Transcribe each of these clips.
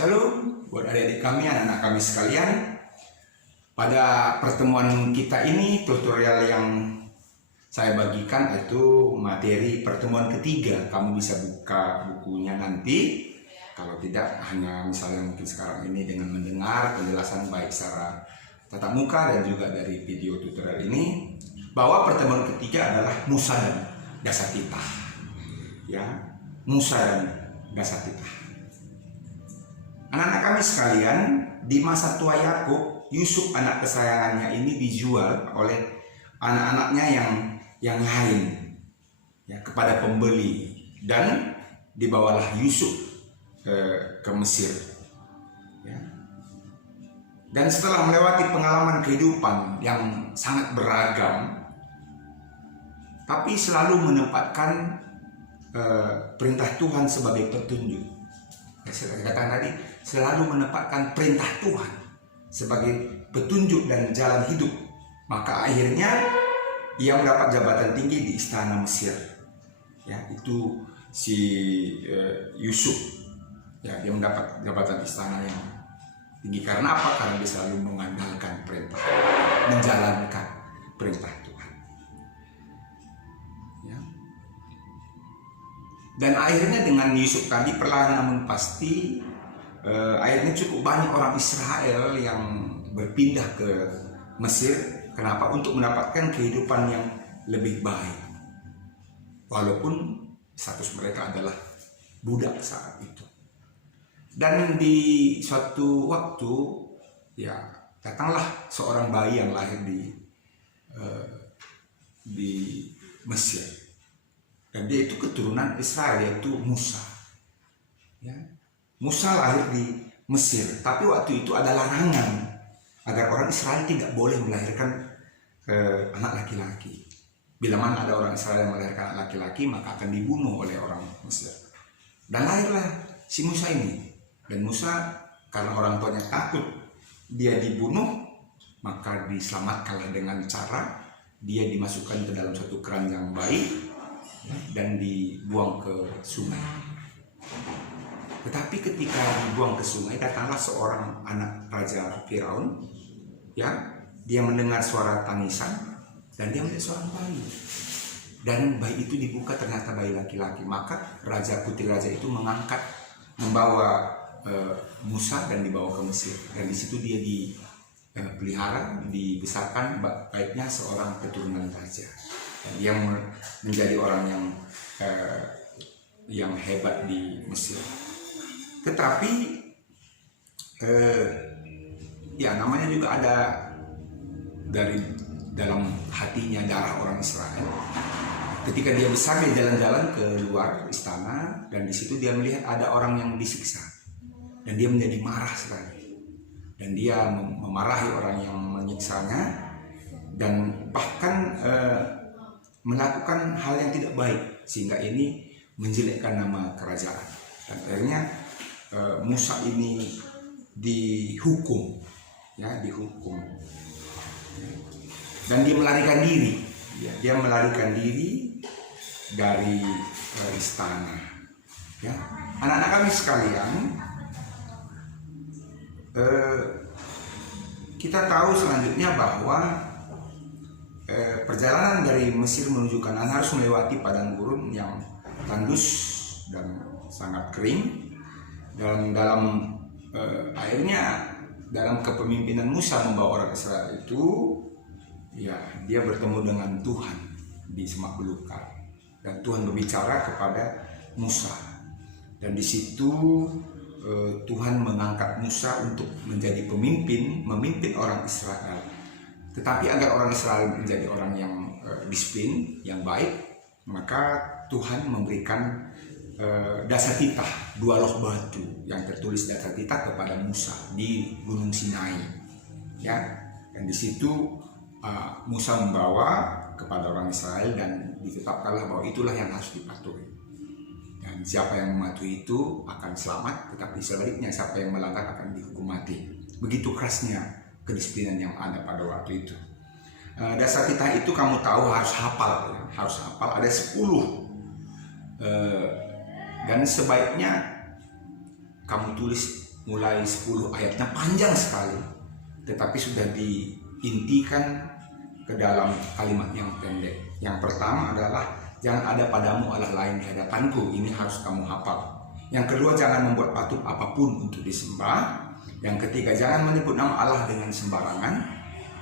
Shalom buat adik-adik kami, anak-anak kami sekalian. Pada pertemuan kita ini, tutorial yang saya bagikan itu materi pertemuan ketiga. Kamu bisa buka bukunya nanti. Kalau tidak, hanya misalnya mungkin sekarang ini dengan mendengar penjelasan baik secara tatap muka dan juga dari video tutorial ini, bahwa pertemuan ketiga adalah Musa dan Dasatita. Ya, Musa dan Dasatita. Anak-anak kami sekalian, di masa tua Yakub, Yusuf anak kesayangannya ini dijual oleh anak-anaknya yang lain ya, kepada pembeli, dan dibawalah Yusuf ke Mesir. Ya. Dan setelah melewati pengalaman kehidupan yang sangat beragam, tapi selalu menempatkan perintah Tuhan sebagai petunjuk. Saya katakan tadi, selalu menempatkan perintah Tuhan sebagai petunjuk dan jalan hidup. Maka akhirnya ia mendapat jabatan tinggi di istana Mesir. Ya, itu si Yusuf. Ya, dia mendapat jabatan istana yang tinggi karena apa? Karena dia selalu mengandalkan perintah, menjalankan perintah Tuhan. Ya. Dan akhirnya dengan Yusuf tadi perlahan namun pasti akhirnya cukup banyak orang Israel yang berpindah ke Mesir. Kenapa? Untuk mendapatkan kehidupan yang lebih baik, walaupun status mereka adalah budak saat itu. Dan di suatu waktu ya datanglah seorang bayi yang lahir di Mesir, dan dia itu keturunan Israel, yaitu Musa. Ya. Musa lahir di Mesir, tapi waktu itu ada larangan agar orang Israel tidak boleh melahirkan anak laki-laki. Bila mana ada orang Israel yang melahirkan anak laki-laki, maka akan dibunuh oleh orang Mesir. Dan lahirlah si Musa ini. Dan Musa, karena orang tuanya takut dia dibunuh, maka diselamatkanlah dengan cara dia dimasukkan ke dalam suatu keranjang bayi dan dibuang ke sungai. Tetapi ketika dibuang ke sungai, datanglah seorang anak Raja Firaun. Ya, dia mendengar suara tangisan dan dia melihat seorang bayi. Dan bayi itu dibuka, ternyata bayi laki-laki. Maka putri raja itu membawa Musa dan dibawa ke Mesir. Dan di situ dia dipelihara, dibesarkan baiknya seorang keturunan raja. Dan dia menjadi orang yang hebat di Mesir. Tetapi ya namanya juga ada dari dalam hatinya darah orang Israel. Ketika dia besar, dia jalan-jalan ke luar istana, dan di situ dia melihat ada orang yang disiksa, dan dia menjadi marah sekali, dan dia memarahi orang yang menyiksanya, dan bahkan melakukan hal yang tidak baik, sehingga ini menjelekkan nama kerajaan. Dan akhirnya Musa ini dihukum, ya, dan dia melarikan diri. Ya, dia melarikan diri dari istana. Ya, anak-anak kami sekalian, kita tahu selanjutnya bahwa perjalanan dari Mesir menuju Kanaan harus melewati padang gurun yang tandus dan sangat kering. Dan akhirnya dalam kepemimpinan Musa membawa orang Israel itu, ya, dia bertemu dengan Tuhan di semak belukar, dan Tuhan berbicara kepada Musa, dan di situ Tuhan mengangkat Musa untuk menjadi memimpin orang Israel. Tetapi agar orang Israel menjadi orang yang disiplin, yang baik, maka Tuhan memberikan Dasatita, 2 loh batu yang tertulis Dasatita kepada Musa di Gunung Sinai. Ya, dan di situ Musa membawa kepada orang Israel, dan ditetapkanlah bahwa itulah yang harus dipatuhi. Dan siapa yang mematuhi itu akan selamat, tetapi sebaliknya siapa yang melanggar akan dihukum mati. Begitu kerasnya kedisiplinan yang ada pada waktu itu. Dasatita itu kamu tahu harus hafal, ya. Harus hafal, ada 10. Dan sebaiknya kamu tulis mulai 10 ayatnya panjang sekali, tetapi sudah diintikan ke dalam kalimat yang pendek. Yang pertama adalah jangan ada padamu Allah lain di hadapanku, ini harus kamu hafal. Yang kedua, jangan membuat patung apapun untuk disembah. Yang ketiga, jangan menyebut nama Allah dengan sembarangan.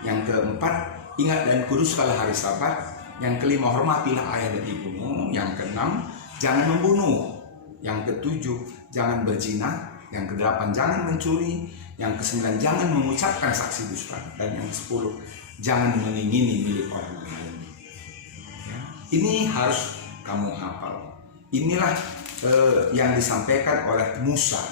Yang keempat, ingat dan kuduskanlah hari Sabat. Yang kelima, hormatilah ayah dan ibumu. Yang keenam, jangan membunuh. Yang ketujuh, jangan berzina. Yang kedelapan, jangan mencuri. Yang kesembilan, jangan mengucapkan saksi dusta. Dan yang ke-10, jangan mengingini milik orang lain. Ya, ini harus kamu hafal. Inilah yang disampaikan oleh Musa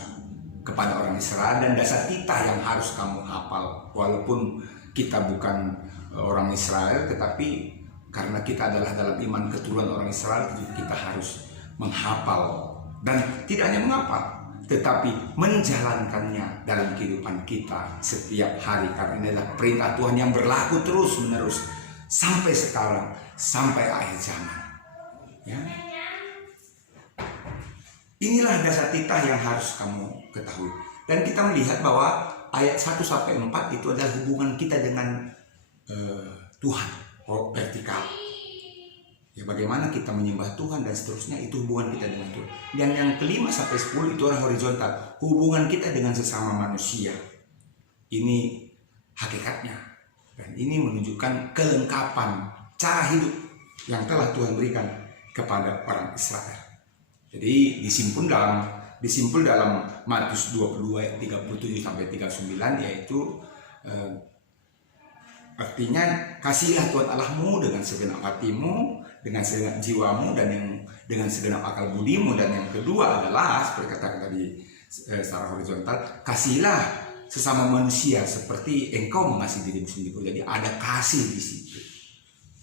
kepada orang Israel, dan dasar kita yang harus kamu hafal. Walaupun kita bukan orang Israel, tetapi karena kita adalah dalam iman keturunan orang Israel, kita harus menghafal. Dan tidak hanya menghafal, tetapi menjalankannya dalam kehidupan kita setiap hari. Karena ini adalah perintah Tuhan yang berlaku terus menerus sampai sekarang, sampai akhir zaman. Ya. Inilah dasar titah yang harus kamu ketahui. Dan kita melihat bahwa ayat 1-4 itu adalah hubungan kita dengan Tuhan, vertikal. Ya, bagaimana kita menyembah Tuhan dan seterusnya, itu hubungan kita dengan Tuhan. Dan yang 5-10 itu adalah horizontal, hubungan kita dengan sesama manusia. Ini hakikatnya. Dan ini menunjukkan kelengkapan cara hidup yang telah Tuhan berikan kepada orang Israel. Jadi disimpul dalam Matius 22 ayat 37-39, yaitu artinya kasihlah Tuhan Allahmu dengan segenap hatimu, dengan segenap jiwamu, dan dengan segenap akal budimu. Dan yang kedua adalah seperti katakan tadi secara horizontal, kasihlah sesama manusia seperti engkau mengasihi dirimu sendiri. Jadi ada kasih di situ.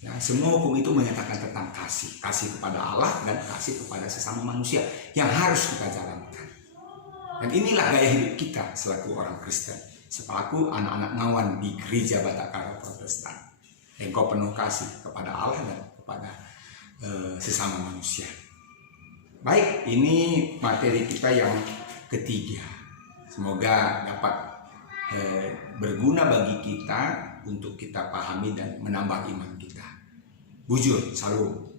Ya, semua hukum itu menyatakan tentang kasih kepada Allah dan kasih kepada sesama manusia yang harus kita jalankan. Dan inilah gaya hidup kita selaku orang Kristen, selaku anak-anak ngawan di gereja Batakara Protestan. Engkau penuh kasih kepada Allah dan kepada sesama manusia. Baik, ini materi kita yang ketiga. Semoga dapat berguna bagi kita untuk kita pahami dan menambah iman kita. Bujur, salam.